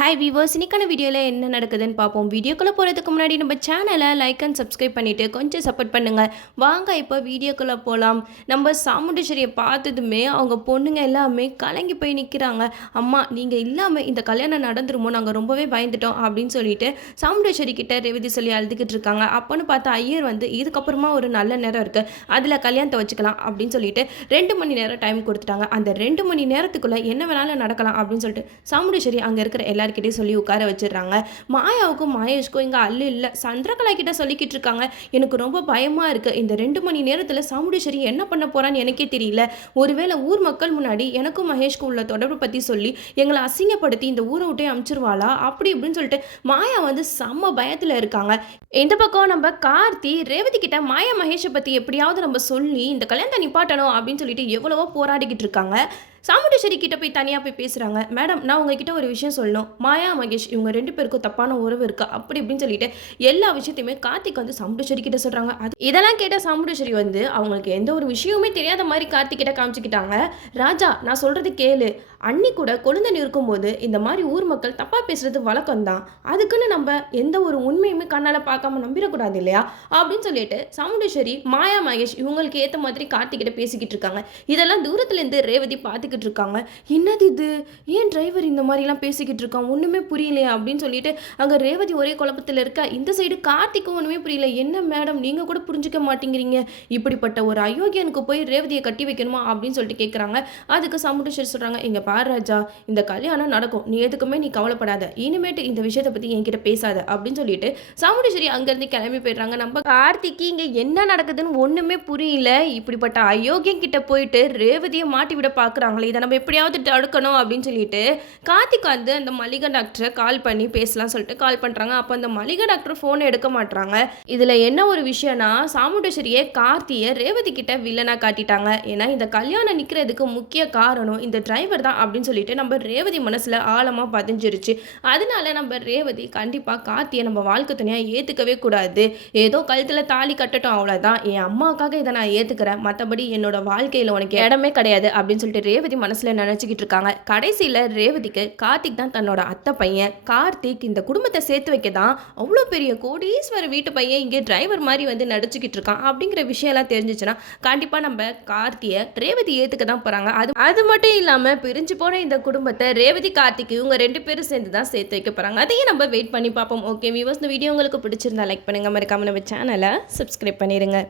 Hi viewers, இன்னைக்கான வீடியோவில் என்ன நடக்குதுன்னு பார்ப்போம். வீடியோக்குள்ளே போகிறதுக்கு முன்னாடி நம்ம சேனலை லைக் அண்ட் சப்ஸ்கிரைப் பண்ணிவிட்டு கொஞ்சம் சப்போர்ட் பண்ணுங்கள். வாங்க இப்போ வீடியோக்குள்ளே போகலாம். நம்ம சாமுண்டீஸ்வரியை பார்த்ததுமே அவங்க பொண்ணுங்க எல்லாமே கலங்கி போய் நிற்கிறாங்க. அம்மா நீங்கள் இல்லாமல் இந்த கல்யாணம் நடந்துருமோ, நாங்கள் ரொம்பவே பயந்துட்டோம் அப்படின்னு சொல்லிட்டு சாமுண்டீஸ்வரி கிட்ட ரேவதி சொல்லி அழுதுகிட்டு இருக்காங்க. அப்போன்னு பார்த்தா ஐயர் வந்து இதுக்கப்புறமா ஒரு நல்ல நேரம் இருக்குது, அதில் கல்யாணத்தை வச்சுக்கலாம் அப்படின்னு சொல்லிட்டு 2 மணி நேரம் டைம் கொடுத்துட்டாங்க. அந்த 2 மணி நேரத்துக்குள்ளே என்ன வேணாலும் நடக்கலாம் அப்படின்னு சொல்லிட்டு சாமுண்டீஸ்வரி அங்கே இருக்கிற எல்லார்கிட்டையும் சொல்லி உட்கார வச்சிடுறாங்க. மாயாவுக்கும் மகேஷ்க்கும் இங்கே அல்லு இல்லை, சந்திரகலா கிட்ட சொல்லிக்கிட்டு இருக்காங்க. எனக்கு ரொம்ப பயமாக இருக்குது, இந்த 2 மணி நேரத்தில் சாமுண்டீஸ்வரி என்ன பண்ண போகிறான்னு எனக்கே தெரியல. ஒருவேளை ஊர் மக்கள் முன்னாடி எனக்கும் மகேஷ்க்கும் உள்ள தொடர்பு பற்றி சொல்லி எங்களை அசிங்கப்படுத்தி இந்த ஊரை விட்டே அனுப்பிச்சிருவாளா அப்படி இப்படின்னு சொல்லிட்டு மாயா வந்து செம்ம பயத்தில் இருக்காங்க. இந்த பக்கம் நம்ம கார்த்தி ரேவதி கிட்ட மாயா மகேஷை பற்றி எப்படியாவது நம்ம சொல்லி இந்த கல்யாணத்தை நிப்பாட்டணும் அப்படின்னு சொல்லிட்டு எவ்வளவோ போராடிக்கிட்டு இருக்காங்க. சாமுண்டீஸ்வரி கிட்ட போய் தனியாக போய் பேசுகிறாங்க. மேடம், நான் உங்ககிட்ட ஒரு விஷயம் சொல்லணும். மாயா மகேஷ் இவங்க 2 பேருக்கும் தப்பான உறவு இருக்கா அப்படி இப்படின்னு சொல்லிட்டு எல்லா விஷயத்தையுமே கார்த்திக் வந்து சாமுண்டீஸ்வரி கிட்ட சொல்கிறாங்க. இதெல்லாம் கேட்ட சாமுண்டீஸ்வரி வந்து அவங்களுக்கு எந்த ஒரு விஷயமுமே தெரியாத மாதிரி கார்த்திக் கிட்ட காமிச்சிக்கிட்டாங்க. ராஜா, நான் சொல்கிறது கேளு. அன்னி கூட கொழுந்தன் இருக்கும்போது இந்த மாதிரி ஊர் மக்கள் தப்பாக பேசுறது வழக்கம் தான், அதுக்குன்னு நம்ம எந்த ஒரு உண்மையுமே கண்ணால் பார்க்காம நம்பிடக்கூடாது இல்லையா அப்படின்னு சொல்லிட்டு சாமுண்டீஸ்வரி மாயா மகேஷ் இவங்களுக்கு ஏற்ற மாதிரி கார்த்திகிட்ட பேசிக்கிட்டு இருக்காங்க. இதெல்லாம் தூரத்துலேருந்து ரேவதி பார்த்துக்கிட்டு இருக்காங்க. என்னது இது, ஏன் டிரைவர் இந்த மாதிரிலாம் பேசிக்கிட்டு இருக்கான், ஒன்றுமே புரியலையா அப்படின்னு சொல்லிட்டு அங்கே ரேவதி ஒரே குழப்பத்தில் இருக்கா. இந்த சைடு கார்த்திக்கும் ஒன்றுமே புரியல. என்ன மேடம், நீங்கள் கூட புரிஞ்சுக்க மாட்டேங்கிறீங்க, இப்படிப்பட்ட ஒரு அயோக்கியனுக்கு போய் ரேவதியை கட்டி வைக்கணுமா அப்படின்னு சொல்லிட்டு கேட்குறாங்க. அதுக்கு சாமுண்டீஸ்வரி சொல்கிறாங்க, இங்கே பாரு ராஜா, இந்த கல்யாணம் நடக்கும், நீ எதுக்குமே நீ கவலைப்படாத, இனிமேட்டு இந்த விஷயத்தை பற்றி என்கிட்ட பேசாத அப்படின்னு சொல்லிட்டு சாமுண்டீஸ்வரி அங்கேருந்து கிளம்பி போயிடுறாங்க. நம்ம கார்த்திக்கு இங்கே என்ன நடக்குதுன்னு ஒன்றுமே புரியல. இப்படிப்பட்ட அயோக்கியம் கிட்ட போயிட்டு ரேவதியை மாட்டி விட பார்க்குறாங்களே, இதை நம்ம எப்படியாவது தடுக்கணும் அப்படின்னு சொல்லிட்டு கார்த்திக் வந்து அந்த மளிகை டாக்டரை கால் பண்ணி பேசலாம் சொல்லிட்டு கால் பண்ணுறாங்க. அப்போ அந்த மளிகை டாக்டர் ஃபோனை எடுக்க மாட்டுறாங்க. இதில் என்ன ஒரு விஷயம்னா, சாமுண்டீஸ்வரியை கார்த்தியை ரேவதி கிட்ட வில்லனா காட்டிட்டாங்க. ஏன்னா இந்த கல்யாணம் நிற்கிறதுக்கு முக்கிய காரணம் இந்த டிரைவர் தான் அப்படின்னு சொல்லிட்டு நம்ம ரேவதி மனசில் ஆழமாக பதிஞ்சிருச்சு. அதனால நம்ம ரேவதி கண்டிப்பாக கார்த்தியை நம்ம வாழ்க்கை துணையாக ஏற்றுக்கவே கூடாது. ஏதோ கழுத்தில் தாலி கட்டட்டும், அவ்வளோதான், என் அம்மாவுக்காக இதை நான் ஏற்றுக்கிறேன், மற்றபடி என்னோட வாழ்க்கையில் உனக்கு இடமே கிடையாது அப்படின்னு சொல்லிட்டு ரேவதி மனசில் நினச்சிக்கிட்டு இருக்காங்க. கடைசியில் ரேவதிக்கு கார்த்திக் தான் தன்னோட அத்தை பையன். கார்த்திக் இந்த குடும்பத்தை சேர்த்து வைக்க தான் அவ்வளோ பெரிய கோடீஸ்வர வீட்டு பையன் இங்கே டிரைவர் மாதிரி வந்து நடிச்சுக்கிட்டு இருக்கான் அப்படிங்கிற விஷயம்லாம் தெரிஞ்சிச்சுன்னா கண்டிப்பாக நம்ம கார்த்தியை ரேவதி ஏற்றுக்க தான் போகிறாங்க. அது மட்டும் இல்லாமல் பிரிஞ்சு போன இந்த குடும்பத்தை ரேவதி கார்த்திக் இவங்க 2 பேரும் சேர்ந்து தான் சேர்த்து வைக்க போகிறாங்க. அதையும் நம்ம வெயிட் பண்ணி பார்ப்போம். ஓகே வீவர்ஸ், இந்த வீடியோ உங்களுக்கு பிடிச்சிருந்தா லைக் பண்ணுங்கள், மறக்காம நம்ம சேனலை சப்ஸ்கிரைப் பண்ணிடுங்க.